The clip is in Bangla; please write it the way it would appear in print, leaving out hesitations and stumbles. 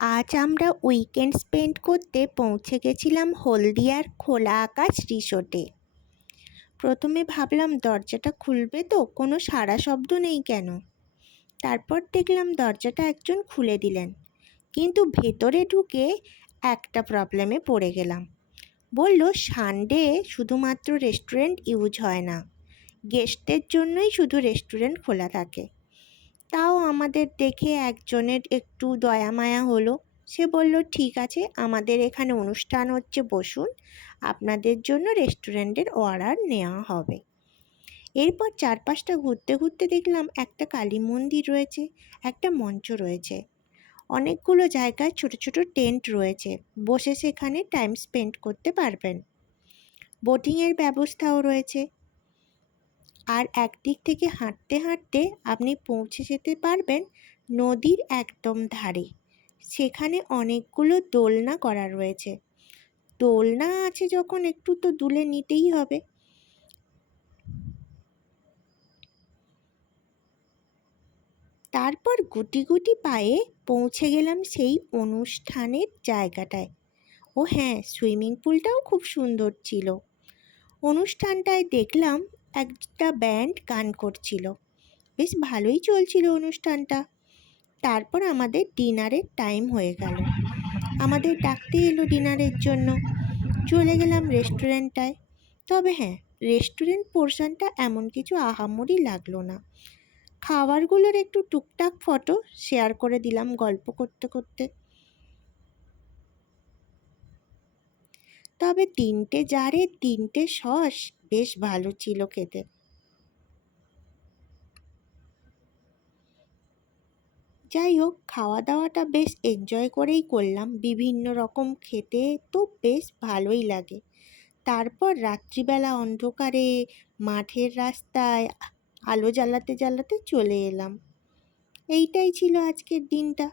আজ আমরা উইকেন্ড স্পেন্ড করতে পৌঁছে গেছিলাম হলদিয়ার খোলা আকাশ রিসোর্টে। প্রথমে ভাবলাম দরজাটা খুলবে তো, কোনো সাড়া শব্দ নেই কেন। তারপর দেখলাম দরজাটা একজন খুলে দিলেন, কিন্তু ভেতরে ঢুকে একটা প্রবলেমে পড়ে গেলাম। বলল সানডে শুধুমাত্র রেস্টুরেন্ট ইউজ হয় না, গেস্টদের জন্যই শুধু রেস্টুরেন্ট খোলা থাকে। তাও আমাদের দেখে একজনের একটু দয়া মায়া হলো। সে বলল, ঠিক আছে, আমাদের এখানে অনুষ্ঠান হচ্ছে, বসুন, আপনাদের জন্য রেস্টুরেন্টের অর্ডার নেওয়া হবে। এরপর চারপাশটা ঘুরতে ঘুরতে দেখলাম একটা কালী মন্দির রয়েছে, একটা মঞ্চ রয়েছে, অনেকগুলো জায়গায় ছোট ছোট টেন্ট রয়েছে, বসে সেখানে টাইম স্পেন্ড করতে পারবেন। বোটিংয়ের ব্যবস্থাও রয়েছে। আর একদিক থেকে হাঁটতে হাঁটতে আপনি পৌঁছে যেতে পারবেন নদীর একদম ধারে। সেখানে অনেকগুলো দোলনা করা রয়েছে। দোলনা আছে যখন একটু তো দুলে নিতেই হবে। তারপর গুটি গুটি পায়ে পৌঁছে গেলাম সেই অনুষ্ঠানের জায়গাটায়। ও হ্যাঁ, সুইমিং পুলটাও খুব সুন্দর ছিল। অনুষ্ঠানটায় দেখলাম একটা ব্যান্ড গান করছিল, বেশ ভালোই চলছিল অনুষ্ঠানটা। তারপর আমাদের ডিনারের টাইম হয়ে গেল। আমাদের ডাকতে এলো ডিনারের জন্য। চলে গেলাম রেস্টুরেন্টটায়। তবে হ্যাঁ, রেস্টুরেন্ট পোর্শনটা এমন কিছু আহামরি লাগলো না। খাবারগুলোর একটু টুকটাক ফটো শেয়ার করে দিলাম গল্প করতে করতে। তবে 3টে জারে 3টে সস বেশ ভালো ছিল খেতে। যাই হোক, খাওয়া দাওয়াটা বেশ এনজয় করেই করলাম। বিভিন্ন রকম খেতে তো বেশ ভালোই লাগে। তারপর রাত্রিবেলা অন্ধকারে মাঠের রাস্তায় আলো জ্বালাতে জ্বালাতে চলে এলাম। এইটাই ছিল আজকের দিনটা।